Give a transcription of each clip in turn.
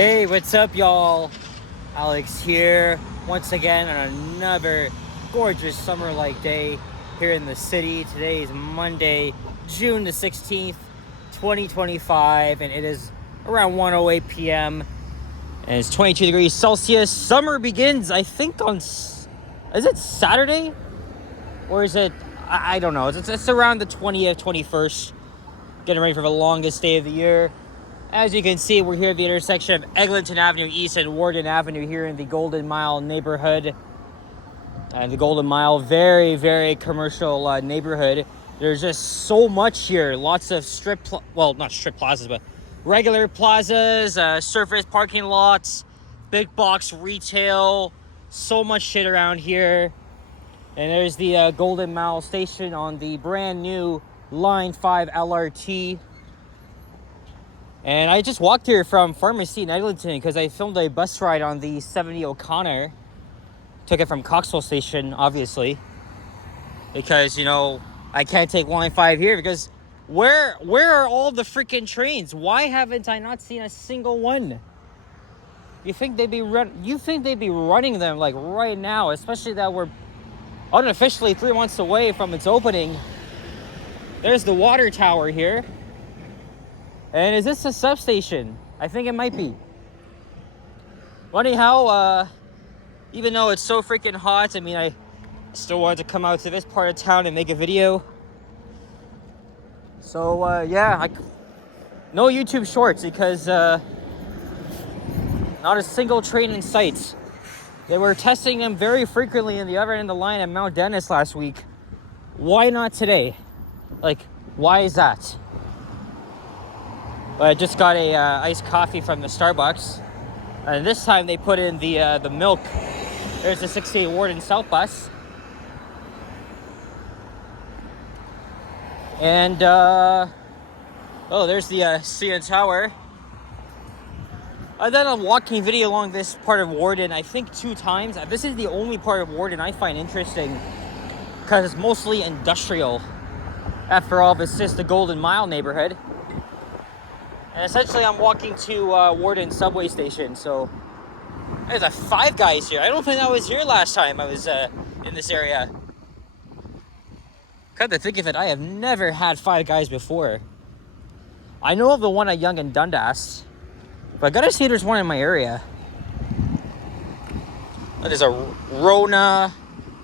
Hey, what's up, y'all? Alex here, once again on another gorgeous summer-like day here in the city. Today is Monday, June the 16th, 2025, and it is around 1:08 p.m. and it's 22 degrees Celsius. Summer begins, I think, is it Saturday? Or is it, I don't know. It's around the 20th, 21st. Getting ready for the longest day of the year. As you can see, we're here at the intersection of Eglinton Avenue East and Warden Avenue here in the Golden Mile neighborhood. The Golden Mile, very, very commercial neighborhood. There's just so much here. Lots of not strip plazas, but regular plazas, surface parking lots, big box retail. So much shit around here. And there's the Golden Mile station on the brand new Line 5 LRT. And I just walked here from Pharmacy in Eglinton because I filmed a bus ride on the 70 O'Connor. Took it from Coxwell Station, obviously. Because, I can't take Line 5 here because where are all the freaking trains? Why haven't I not seen a single one? You think they'd be running them like right now, especially that we're unofficially 3 months away from its opening. There's the water tower here. And is this a substation? I think it might be. Well, anyhow, even though it's so freaking hot, I still wanted to come out to this part of town and make a video. So, no YouTube shorts because not a single train in sight. They were testing them very frequently in the other end of the line at Mount Dennis last week. Why not today? Why is that? I just got a iced coffee from the Starbucks, and this time they put in the milk. There's the 68 Warden South bus, and there's the CN Tower. I've done a walking video along this part of Warden, I think 2 times. This is the only part of Warden I find interesting because it's mostly industrial. After all, this is the Golden Mile neighborhood. And essentially, I'm walking to Warden subway station, so there's a Five Guys here. I don't think I was here last time I was in this area. Come to think of it, I have never had Five Guys before. I know of the one at Yonge and Dundas, but I gotta see if there's one in my area. Oh, there's a Rona,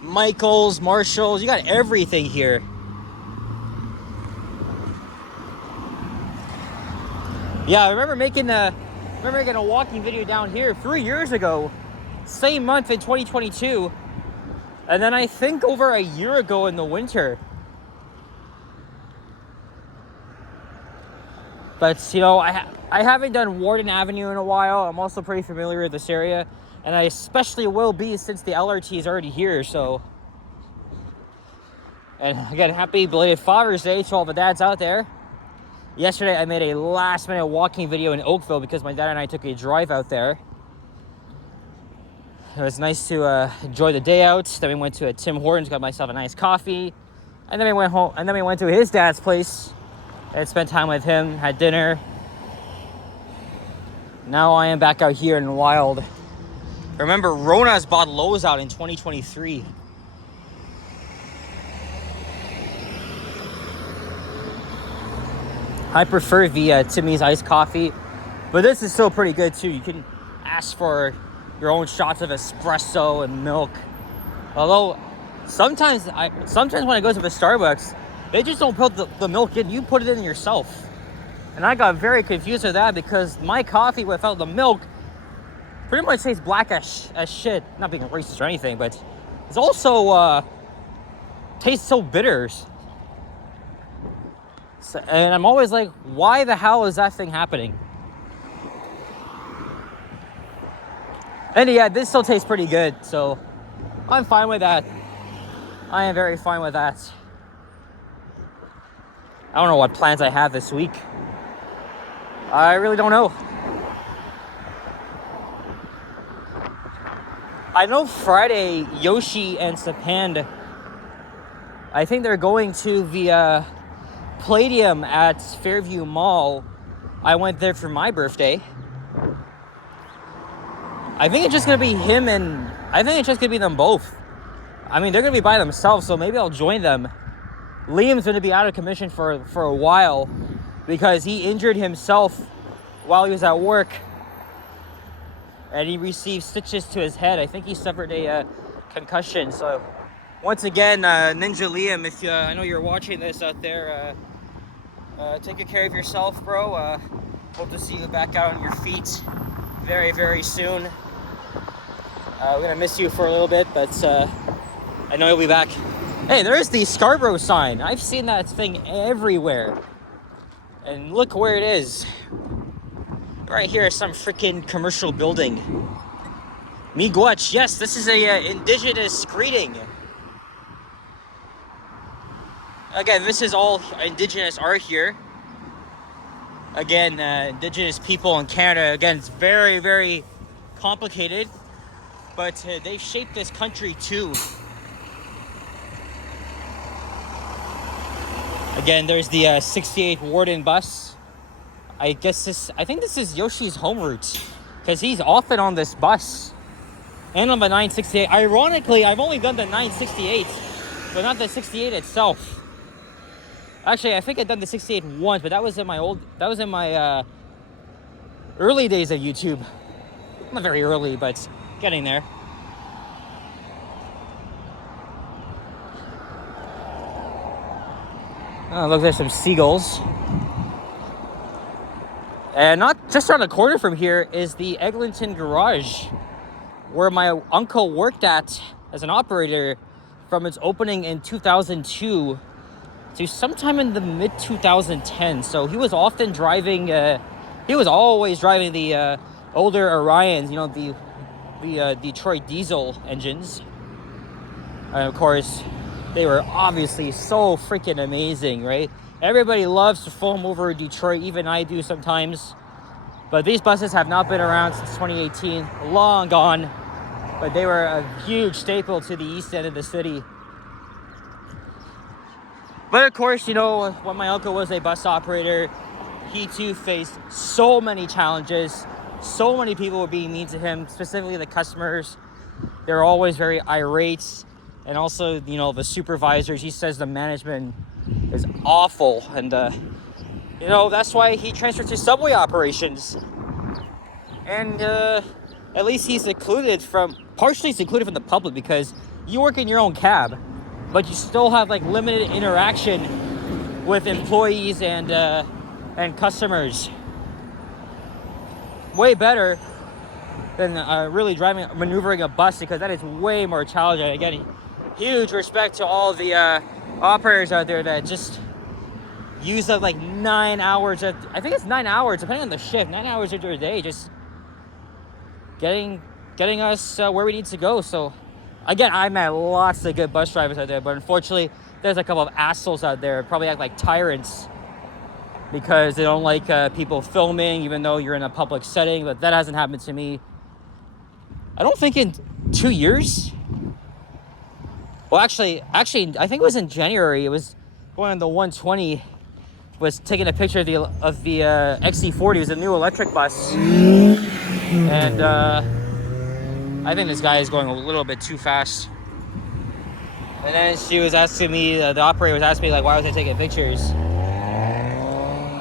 Michael's, Marshall's. You got everything here. Yeah, I remember making a walking video down here 3 years ago, same month in 2022, and then I think over a year ago in the winter. But I haven't done Warden Avenue in a while. I'm also pretty familiar with this area, and I especially will be since the LRT is already here. So, and again, happy belated Father's Day to all the dads out there. Yesterday, I made a last-minute walking video in Oakville because my dad and I took a drive out there. It was nice to enjoy the day out. Then we went to a Tim Hortons, got myself a nice coffee. And then we went home, and then we went to his dad's place and spent time with him, had dinner. Now I am back out here in the wild. Remember, Rona's bought Lowe's out in 2023. I prefer the Timmy's iced coffee, but this is still pretty good too. You can ask for your own shots of espresso and milk. Although sometimes when I go to the Starbucks, they just don't put the milk in. You put it in yourself. And I got very confused with that because my coffee without the milk pretty much tastes black as shit. Not being racist or anything, but it's also tastes so bitter. And I'm always like, why the hell is that thing happening? And yeah, this still tastes pretty good, so I'm fine with that. I am very fine with that. I don't know what plans I have this week. I really don't know. I know Friday, Yoshi and Sapand, I think they're going to the Palladium at Fairview Mall. I went there for my birthday. I think it's just gonna be him and I think it's just gonna be them both. I mean, they're gonna be by themselves, so maybe I'll join them. Liam's gonna be out of commission for a while because he injured himself while he was at work, and he received stitches to his head. I think he suffered a concussion. So once again, Ninja Liam, if I know you're watching this out there, take good care of yourself, bro. Hope to see you back out on your feet very, very soon. We're gonna miss you for a little bit, but I know you'll be back. Hey, there's the Scarborough sign. I've seen that thing everywhere. And look where it is. Right here is some freaking commercial building. Miigwech, yes, this is a indigenous greeting. Again, this is all indigenous art here. Again, indigenous people in Canada. Again, it's very, very complicated, but they've shaped this country too. Again, there's the 68 Warden bus. I think this is Yoshi's home route, because he's often on this bus and on the 968. Ironically, I've only done the 968, but not the 68 itself. Actually, I think I've done the 68 once, but that was in my early days of YouTube. Not very early, but getting there. Oh, look, there's some seagulls. And not just around the corner from here is the Eglinton garage, where my uncle worked at as an operator from its opening in 2002 to sometime in the mid-2010. So he was often driving, he was always driving the older Orions, you know, the Detroit diesel engines. And of course, they were obviously so freaking amazing, right? Everybody loves to foam over Detroit, even I do sometimes. But these buses have not been around since 2018, long gone. But they were a huge staple to the east end of the city. But of course, you know, when my uncle was a bus operator, he too faced so many challenges. So many people were being mean to him, specifically the customers. They're always very irate. And also, you know, the supervisors, he says the management is awful. And, you know, that's why he transferred to subway operations. And at least he's partially secluded from the public, because you work in your own cab, but you still have like limited interaction with employees and customers. Way better than really maneuvering a bus, because that is way more challenging. Again, huge respect to all the operators out there that just use up like 9 hours I think it's 9 hours, depending on the shift, 9 hours into a day, just getting us where we need to go. So again, I met lots of good bus drivers out there, but unfortunately there's a couple of assholes out there probably act like tyrants because they don't like people filming, even though you're in a public setting. But that hasn't happened to me, I don't think, in 2 years. Well, actually, I think it was in January. It was going on the 120. Was taking a picture of the XC40. It was a new electric bus, and I think this guy is going a little bit too fast. And then she was asking me, the operator was asking me, like, why was I taking pictures?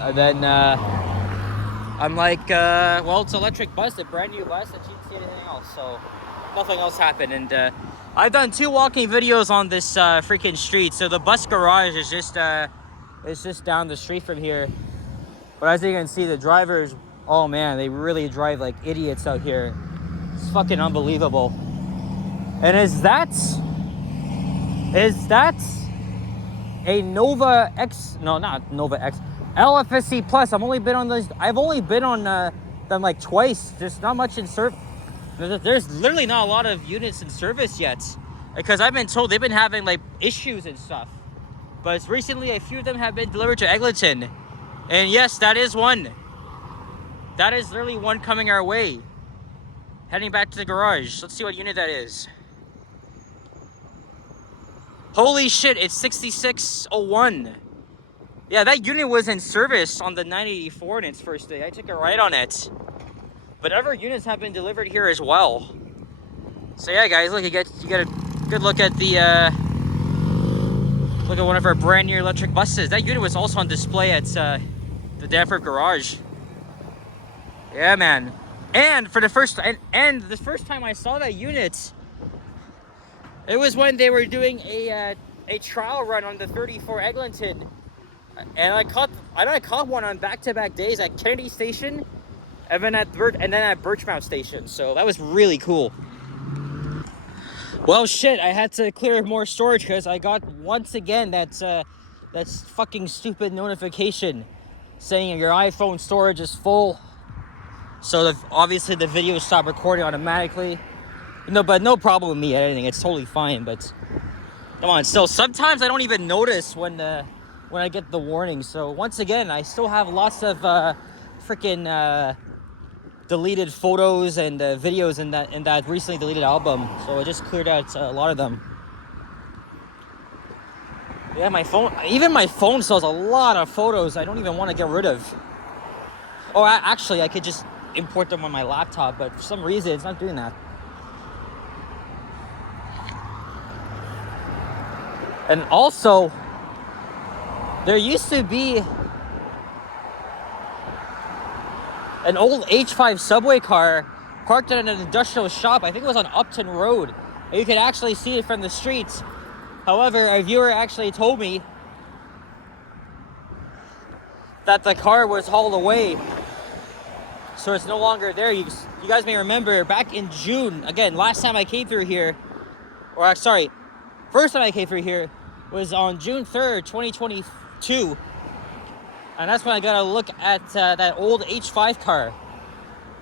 And then I'm like, well, it's an electric bus, a brand new bus, and she didn't see anything else, so nothing else happened. And I've done 2 walking videos on this freaking street. So the bus garage is just down the street from here. But as you can see, the drivers, oh man, they really drive like idiots out here. It's fucking unbelievable. And is that a Nova X? No, not Nova X. LFSC Plus. I've only been on them like twice. There's not much in service. There's literally not a lot of units in service yet, because I've been told they've been having like issues and stuff. But recently, a few of them have been delivered to Eglinton, and yes, that is one. That is literally one coming our way, heading back to the garage. Let's see what unit that is. Holy shit! It's 6601. Yeah, that unit was in service on the 984 in its first day. I took a ride on it. but other units have been delivered here as well. So yeah, guys, look, you get a good look at the look at one of our brand new electric buses. That unit was also on display at the Danforth garage. Yeah, man. And for the first and the first time I saw that unit, it was when they were doing a trial run on the 34 Eglinton, and I caught one on back-to-back days at Kennedy Station, and then at Birchmount Station. So that was really cool. Well, shit, I had to clear more storage because I got once again that's fucking stupid notification saying your iPhone storage is full. So obviously the video stopped recording automatically. No, but no problem with me editing. It's totally fine. But come on, still sometimes I don't even notice when I get the warning. So once again, I still have lots of freaking deleted photos and videos in that recently deleted album. So I just cleared out a lot of them. Yeah, even my phone still has a lot of photos I don't even want to get rid of. Oh, actually, I could just import them on my laptop, but for some reason it's not doing that. And also, there used to be an old H5 subway car parked at an industrial shop. I think it was on Upton Road. And you could actually see it from the streets. However, a viewer actually told me that the car was hauled away, so it's no longer there. You guys may remember back in June, again, last time I came through here, or sorry, first time I came through here was on June 3rd, 2022. And that's when I got a look at that old H5 car.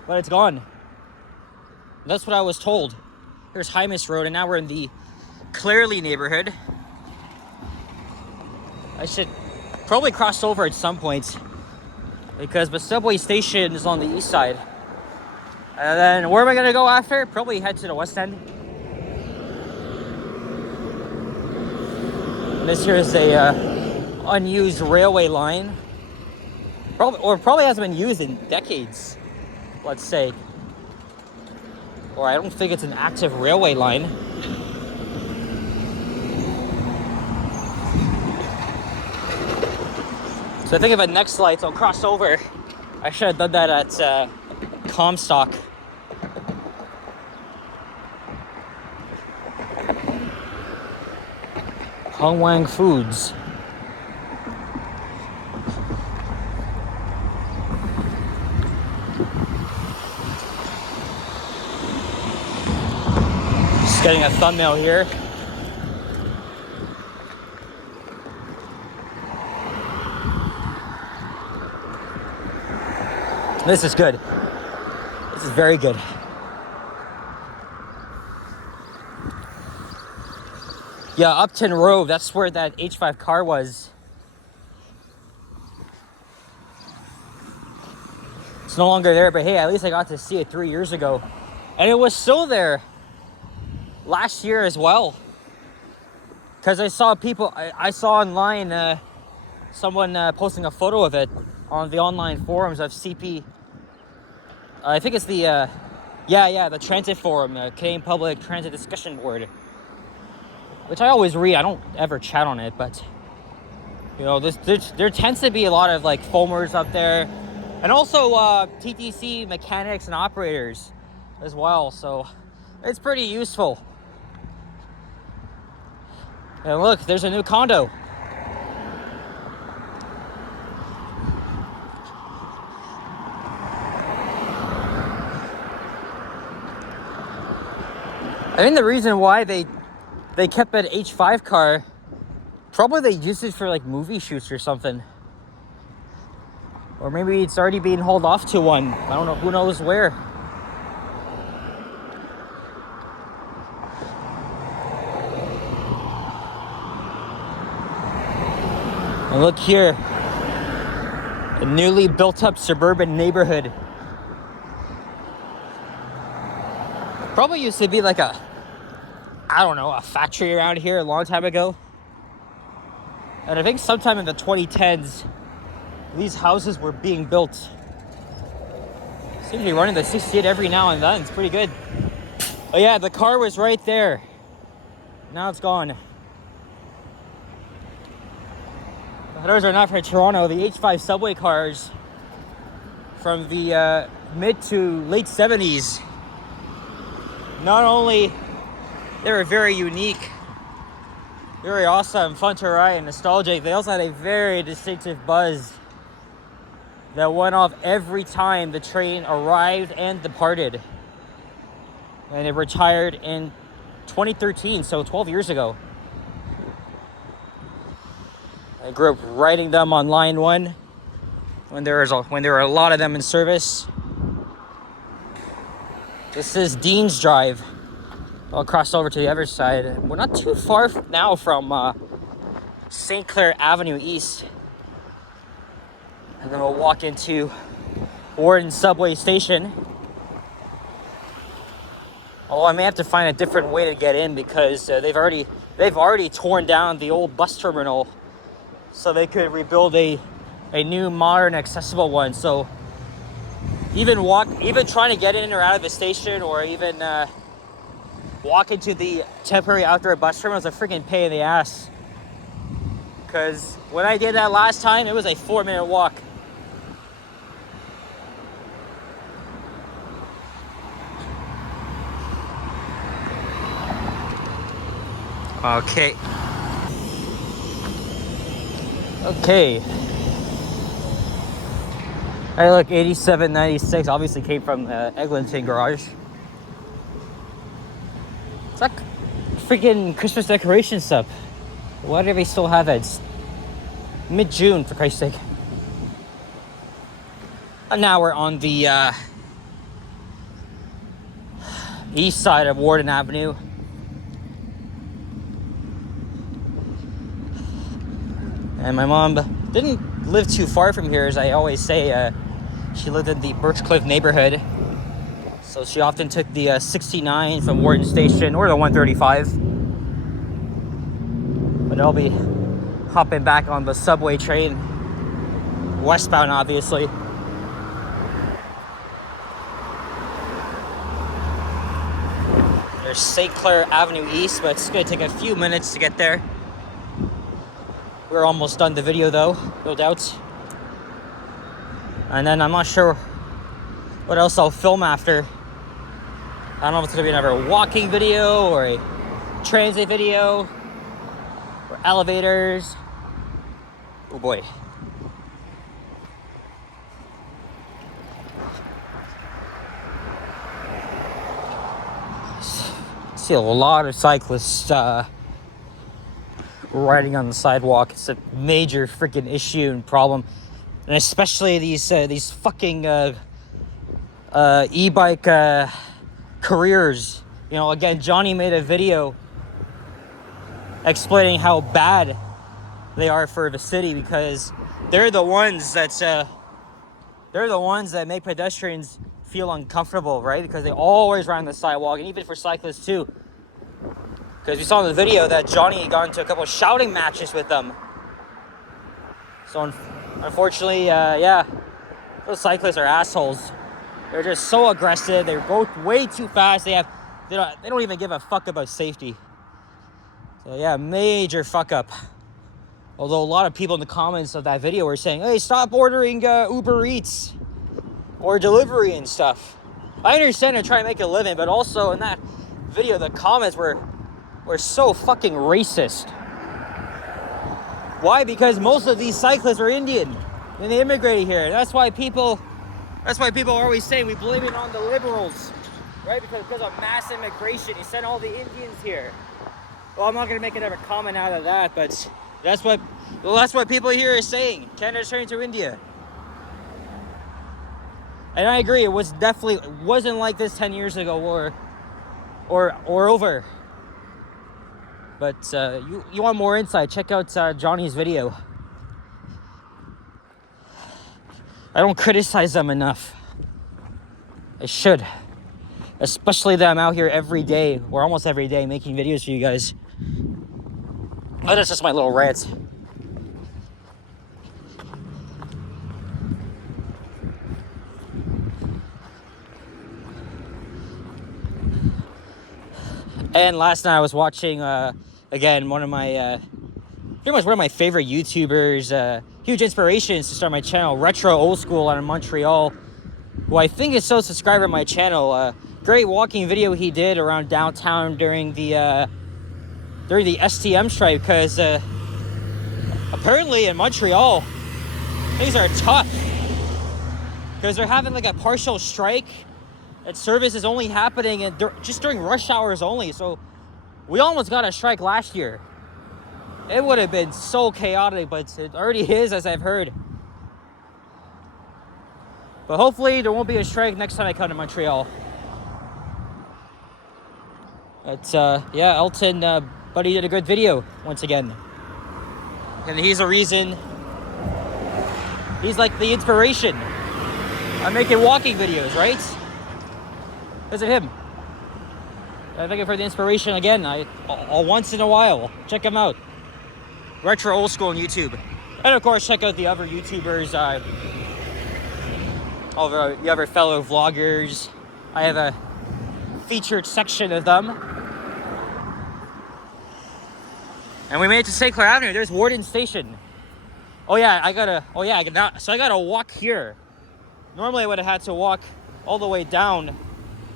But it's gone. That's what I was told. Here's Hymas Road, and now we're in the Clairlea neighborhood. I should probably cross over at some point, because the subway station is on the east side. And then where am I going to go after? Probably head to the west end. And this here is a unused railway line. Probably hasn't been used in decades, let's say. Or I don't think it's an active railway line. So I think if at next lights I'll cross over. I should have done that at Comstock. Hung Wang Foods. Just getting a thumbnail here. This is good. This is very good. Yeah, Upton Road, that's where that H5 car was. It's no longer there, but hey, at least I got to see it 3 years ago. And it was still there last year as well. Because I saw people, I saw online someone posting a photo of it on the online forums of CP. I think it's the, the Transit Forum, Canadian Public Transit Discussion Board. Which I always read. I don't ever chat on it, but you know, there tends to be a lot of like foamers up there, and also TTC mechanics and operators as well. So it's pretty useful. And look, there's a new condo. I think the reason why they kept that H5 car, probably they used it for like movie shoots or something. Or maybe it's already being hauled off to one. I don't know, who knows where. And look here, a newly built up suburban neighborhood. Probably used to be like a factory around here a long time ago. And I think sometime in the 2010s, these houses were being built. Seems to be running the 68 every now and then. It's pretty good. Oh yeah, the car was right there. Now it's gone. Those are not for Toronto. The H5 subway cars from the mid to late 70s. Not only they were very unique, very awesome, fun to ride, and nostalgic, they also had a very distinctive buzz that went off every time the train arrived and departed. And it retired in 2013, so 12 years ago. I grew up riding them on line 1 when there were a lot of them in service. This is Dean's Drive. I'll cross over to the other side. We're not too far now from St. Clair Avenue East. And then we'll walk into Warden subway station. Oh, I may have to find a different way to get in because they've already torn down the old bus terminal, so they could rebuild a new, modern, accessible one. So even trying to get in or out of the station, or even walk into the temporary outdoor bus terminal is a freaking pain in the ass. Because when I did that last time, it was a 4-minute walk. Okay. Hey, look, 8796 obviously came from the Eglinton garage. It's like freaking Christmas decoration stuff. Why do they still have that? It's mid-June, for Christ's sake. And now we're on the east side of Warden Avenue. And my mom didn't live too far from here, as I always say. She lived in the Birchcliff neighborhood. So she often took the 69 from Warden Station or the 135. But I'll be hopping back on the subway train, westbound obviously. There's St. Clair Avenue East, but it's going to take a few minutes to get there. We're almost done the video though, no doubt. And then I'm not sure what else I'll film after. I don't know if it's going to be another walking video or a transit video or elevators. Oh boy. See a lot of cyclists riding on the sidewalk. It's a major freaking issue and problem, and especially these fucking e-bike careers. You know, again, Johnny made a video explaining how bad they are for the city, because they're the ones that make pedestrians feel uncomfortable, right? Because they always ride on the sidewalk, and even for cyclists too. Because we saw in the video that Johnny got into a couple of shouting matches with them. So unfortunately, yeah, those cyclists are assholes. They're just so aggressive. They go way too fast. They don't even give a fuck about safety. So yeah, major fuck up. Although a lot of people in the comments of that video were saying, "Hey, stop ordering Uber Eats or delivery and stuff." I understand they're trying to make a living, but also in that video, the comments were so fucking racist. Why? Because most of these cyclists are Indian and they immigrated here. That's why people are always saying we blame it on the liberals, right? Because of mass immigration, you send all the Indians here. Well, I'm not gonna make another comment out of that, but that's what people here are saying. Canada's turning to India. And I agree, it wasn't like this 10 years ago or over. But you want more insight, check out Johnny's video. I don't criticize them enough. I should. Especially that I'm out here every day, or almost every day, making videos for you guys. Oh, that's just my little rant. And last night I was watching, again, one of my, pretty much one of my favorite YouTubers, huge inspirations to start my channel, Retro Old School out of Montreal, who I think is still a subscriber to my channel. Great walking video he did around downtown during the STM strike, because apparently in Montreal, things are tough. Because they're having like a partial strike. That service is only happening just during rush hours only. So we almost got a strike last year. It would have been so chaotic, but it already is, as I've heard. But hopefully there won't be a strike next time I come to Montreal. But yeah, Elton, buddy did a good video once again. And he's the reason, he's like the inspiration. I'm making walking videos, right? Because of him. I'm looking for the inspiration again. Once in a while. Check him out. Retro Old School on YouTube. And of course, check out the other YouTubers. All the other fellow vloggers. I have a featured section of them. And we made it to St. Clair Avenue. There's Warden Station. Oh yeah, so I gotta walk here. Normally I would have had to walk all the way down,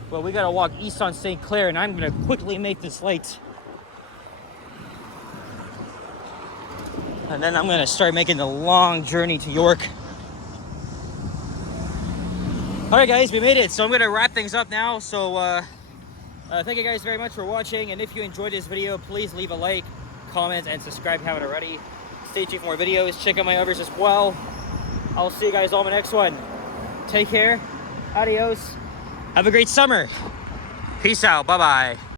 but we gotta walk east on St. Clair, and I'm gonna quickly make this late. And then I'm gonna start making the long journey to York. All right guys, we made it. So I'm gonna wrap things up now. So thank you guys very much for watching. And if you enjoyed this video, please leave a like, comment, and subscribe if you haven't already. Stay tuned for more videos. Check out my others as well. I'll see you guys all in the next one. Take care. Adios. Have a great summer. Peace out. Bye-bye.